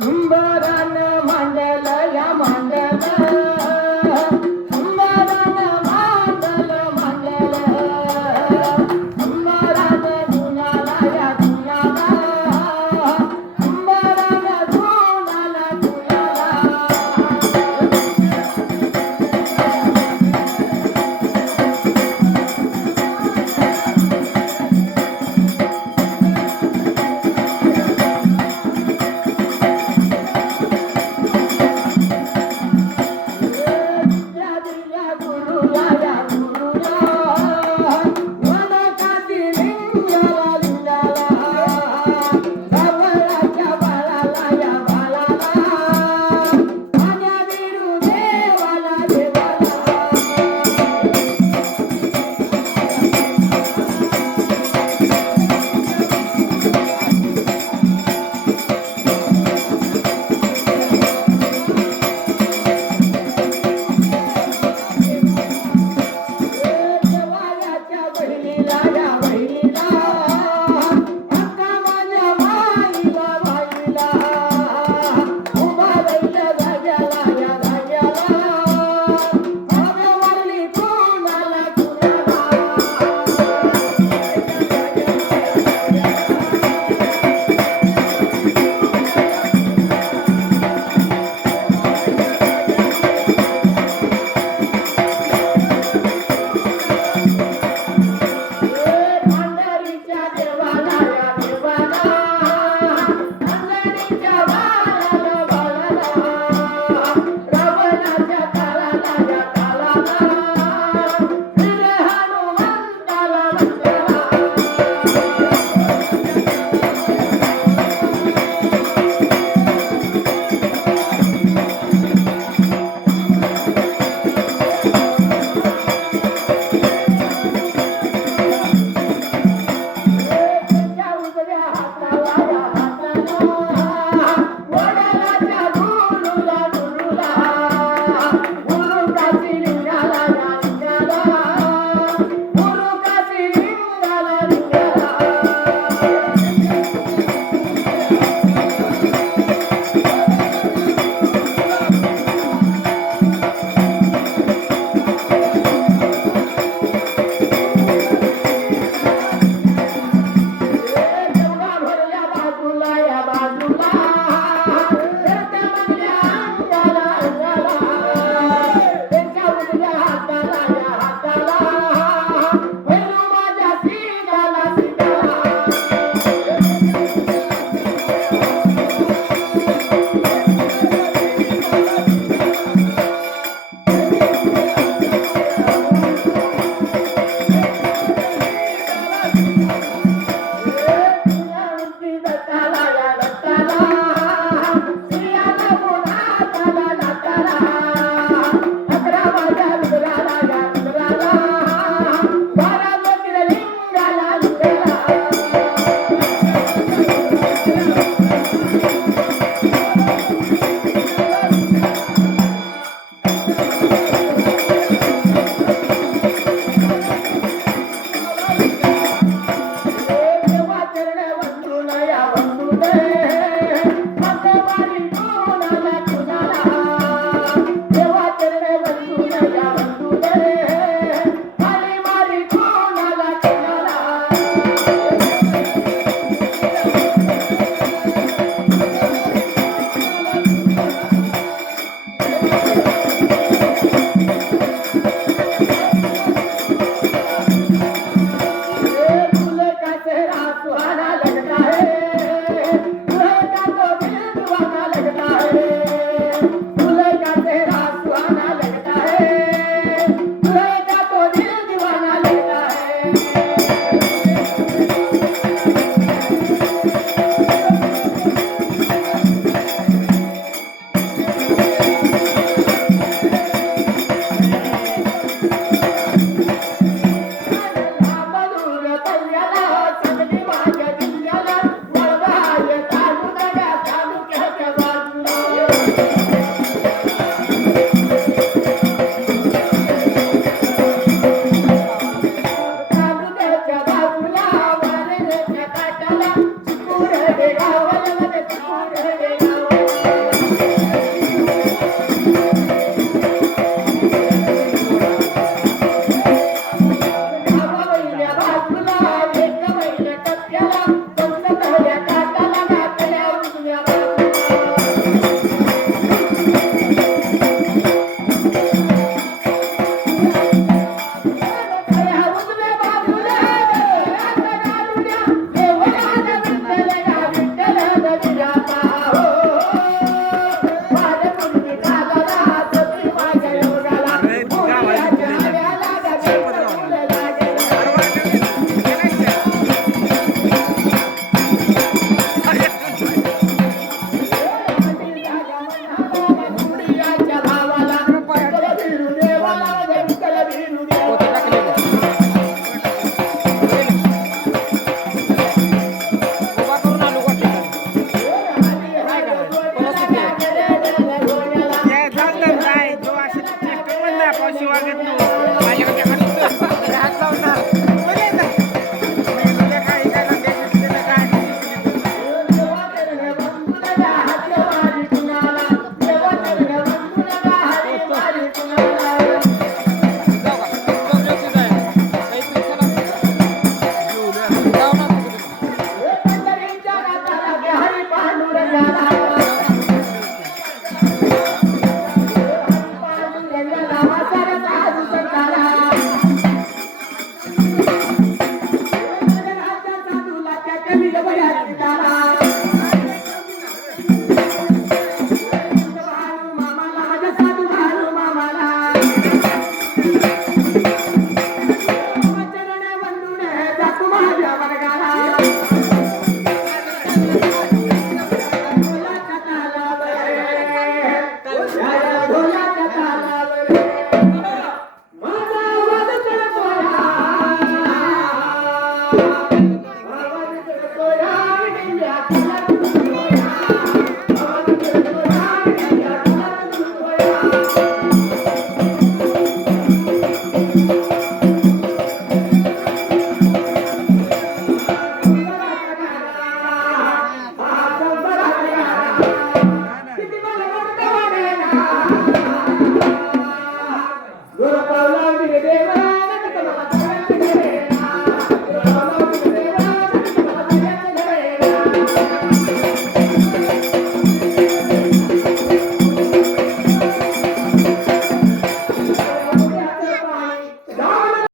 अंबरान मांडला. Thank you. ไปยังไงมันเกิดรักเรานะ